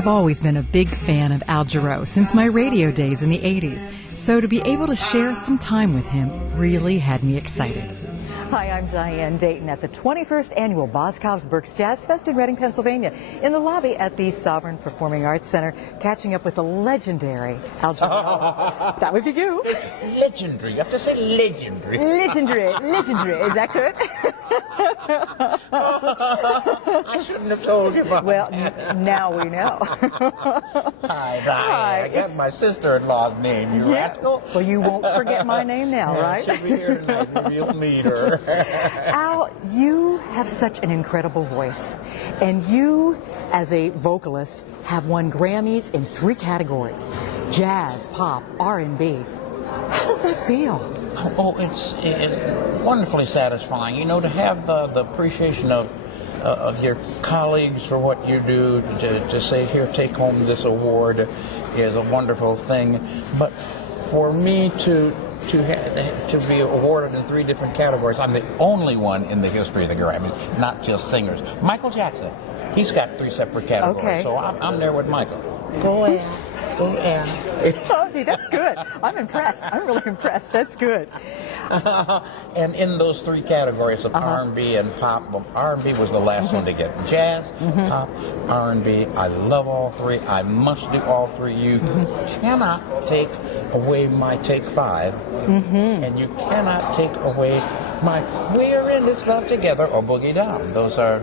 I've always been a big fan of Al Jarreau since my radio days in the 80s, so to be able to share some time with him really had me excited. Hi, I'm Diane Dayton at the 21st Annual Boscov's Berks Jazz Fest in Reading, Pennsylvania, in the lobby at the Sovereign Performing Arts Center, catching up with the legendary Al Jarreau. That would be you. Legendary. You have to say legendary. Legendary. Is that good? I shouldn't have told you about Well, that. now we know. Hi. I got my sister-in-law's name, you rascal. Well, you won't forget my name now, right? She'll be here tonight. You'll meet her. Al, you have such an incredible voice, and you, as a vocalist, have won Grammys in 3 categories: jazz, pop, R&B. How does that feel? Oh, it's wonderfully satisfying, you know, to have the appreciation of your colleagues for what you do, to say, here, take home this award is a wonderful thing. But for me to be awarded in 3 different categories, I'm the only one in the history of the Grammys, not just singers. Michael Jackson, he's got 3 separate categories, okay. So I'm there with Michael. Go ahead. Oh, that's good. I'm impressed. I'm really impressed. That's good. And in those 3 categories of R&B and pop, well, R&B was the last one to get. Jazz, pop, R&B. I love all 3. I must do all 3. You cannot take away my Take 5, and you cannot take away my We're in This Love Together or Boogie Down. Those are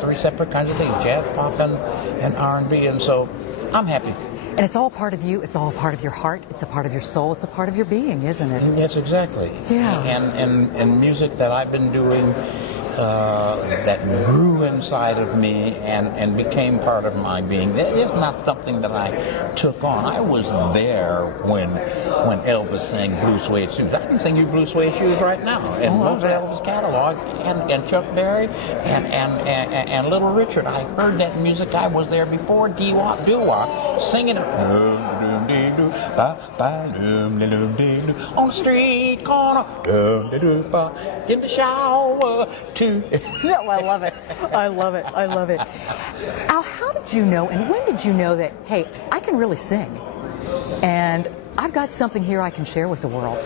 3 separate kinds of things: jazz, pop, and R&B. And so I'm happy. And it's all part of you. It's all part of your heart. It's a part of your soul. It's a part of your being, isn't it? Yes, exactly. Yeah. And music that I've been doing that grew inside of me and became part of my being. It's not something that I took on. I was there when Elvis sang Blue Suede Shoes. I can sing you Blue Suede Shoes right now. And most of Elvis catalog, and Chuck Berry and Little Richard. I heard that music. I was there before doo-wop doo-wop singing it on the street corner, in the shower too. No, I love it. I love it. I love it. Al, how did you know, and when did you know that, hey, I can really sing, and I've got something here I can share with the world?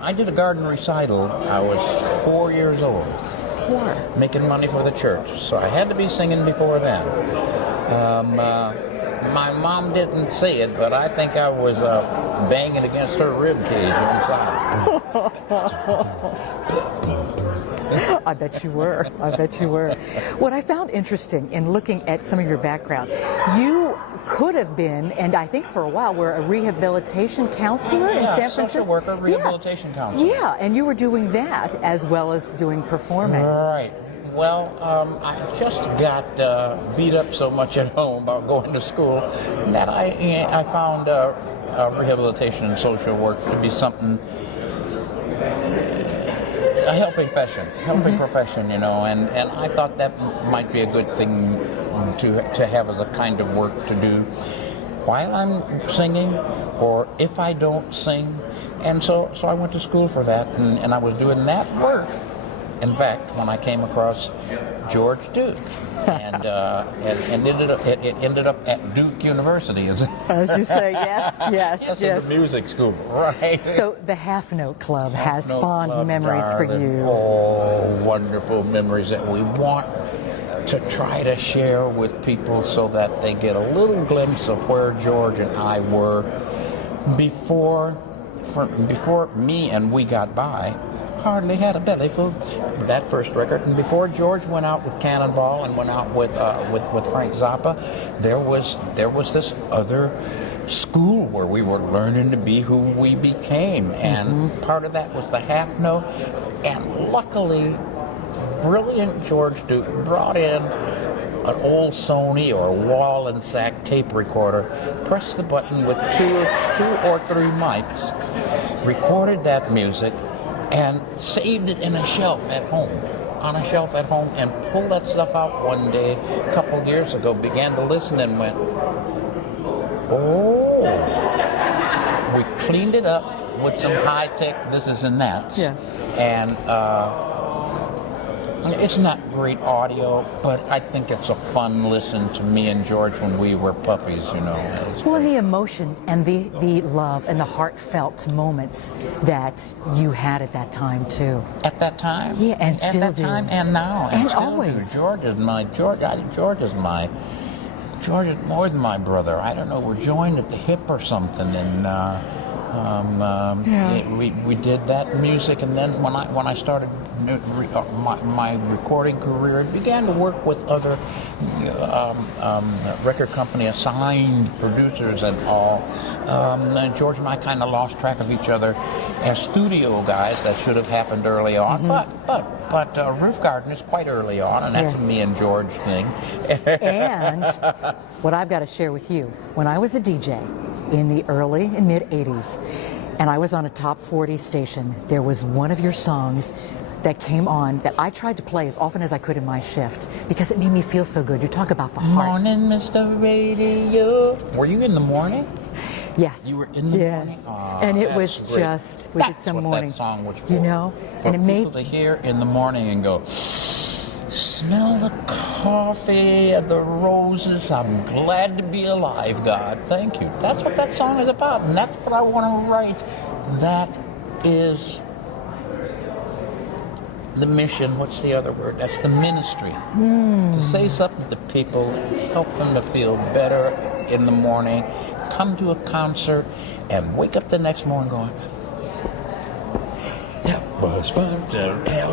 I did a garden recital. I was 4 years old. 4? Making money for the church. So I had to be singing before then. My mom didn't say it, but I think I was banging against her rib cage inside. I bet you were. I bet you were. What I found interesting in looking at some of your background, you could have been, and I think for a while, were a rehabilitation counselor in San Francisco. Social worker, rehabilitation counselor. Yeah, and you were doing that as well as doing performing. Right. Well, I just got beat up so much at home about going to school that I found rehabilitation and social work to be something, a helping profession, you know, and I thought that might be a good thing to have as a kind of work to do while I'm singing, or if I don't sing. And so I went to school for that, and I was doing that work. In fact, when I came across George Duke, and it ended up at Duke University, as you say. Yes. The music school, right? So the Half Note Club has fond memories for you. Oh, wonderful memories that we want to try to share with people so that they get a little glimpse of where George and I were before me and We Got By. Hardly had a belly full, that first record, and before George went out with Cannonball and went out with Frank Zappa, there was this other school where we were learning to be who we became, and part of that was the Half Note, and luckily, brilliant George Duke brought in an old Sony or Wall and Sack tape recorder, pressed the button with two or three mics, recorded that music, and saved it on a shelf at home, and pulled that stuff out one day a couple years ago, began to listen and went, oh. We cleaned it up with some high-tech this is and that. Yeah. And It's not great audio, but I think it's a fun listen to me and George when we were puppies, you know. Well, and the emotion and the love and the heartfelt moments that you had at that time, too. At that time? Yeah, and at still that do. time and now. And still always. Do. George is more than my brother. I don't know, we're joined at the hip or something, and we did that music, and then when I started my recording career, I began to work with other record company assigned producers and all. And George and I kind of lost track of each other as studio guys. That should have happened early on, but Roof Garden is quite early on, and that's a me and George thing. And what I've got to share with you, when I was a DJ in the early and mid 80s, and I was on a top 40 station, there was one of your songs that came on that I tried to play as often as I could in my shift because it made me feel so good. You talk about the heart. Morning, Mr. Radio. Were you in the morning? Yes. You were in the morning? And it was great. just, we did some morning. That song was for. You know? For and it people made to hear in the morning and go, smell the coffee and the roses. I'm glad to be alive, God. Thank you. That's what that song is about, and that's what I want to write. That is the mission. What's the other word? That's the ministry. To say something to people, help them to feel better in the morning, come to a concert, and wake up the next morning going, that was fun. Yeah,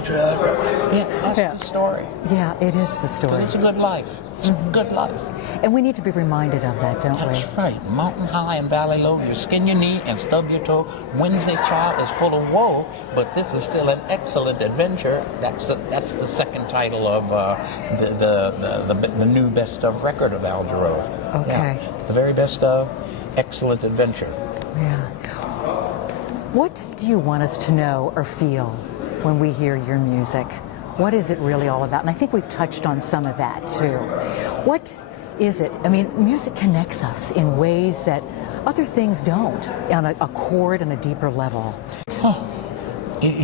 that's the story. Yeah, it is the story. It's a good life. It's a good life. And we need to be reminded of that, don't we? That's right. Mountain high and valley low, you skin your knee and stub your toe. Wednesday child is full of woe, but this is still an excellent adventure. That's the second title of the new best of record of Al Jarreau. Okay. Yeah. The very best of excellent adventure. Yeah. What do you want us to know or feel when we hear your music? What is it really all about? And I think we've touched on some of that too. What is it? I mean, music connects us in ways that other things don't, on a chord and a deeper level.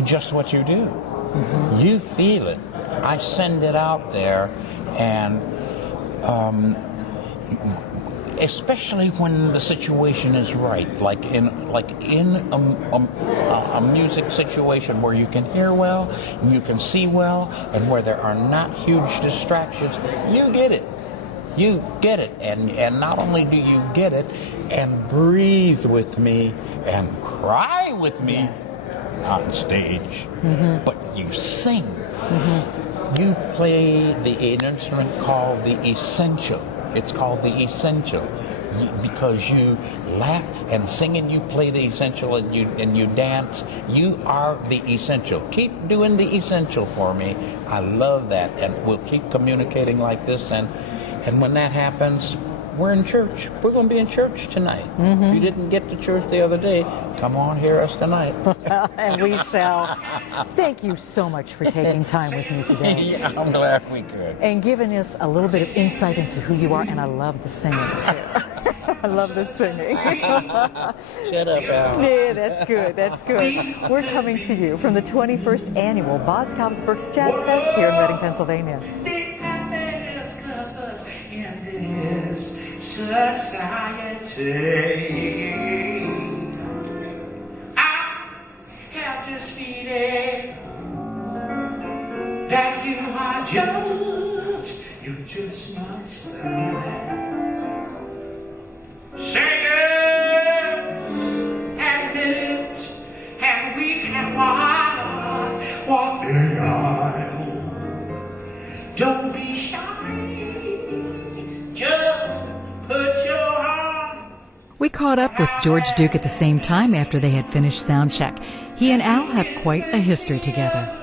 Just what you do. You feel it. I send it out there, and especially when the situation is right, like in a music situation where you can hear well, and you can see well, and where there are not huge distractions, you get it. You get it, and not only do you get it and breathe with me and cry with me on stage, but you sing. You play an instrument called the essential. It's called the essential because you laugh and sing and you play the essential and you dance. You are the essential. Keep doing the essential for me. I love that, and we'll keep communicating like this. And when that happens, we're in church. We're going to be in church tonight. If you didn't get to church the other day, come on, hear us tonight. And we shall. Thank you so much for taking time with me today. Yeah, I'm glad we could. And giving us a little bit of insight into who you are, and I love the singing too. I love the singing. Shut up, Al. Yeah, that's good. That's good. We're coming to you from the 21st annual Boscov's Berks Jazz Fest here in Reading, Pennsylvania. Society. I have just feeling that you just must say it, admit it, and we can walk the aisle. Don't be shy, just put your heart. We caught up with George Duke at the same time after they had finished sound check. He and Al have quite a history together.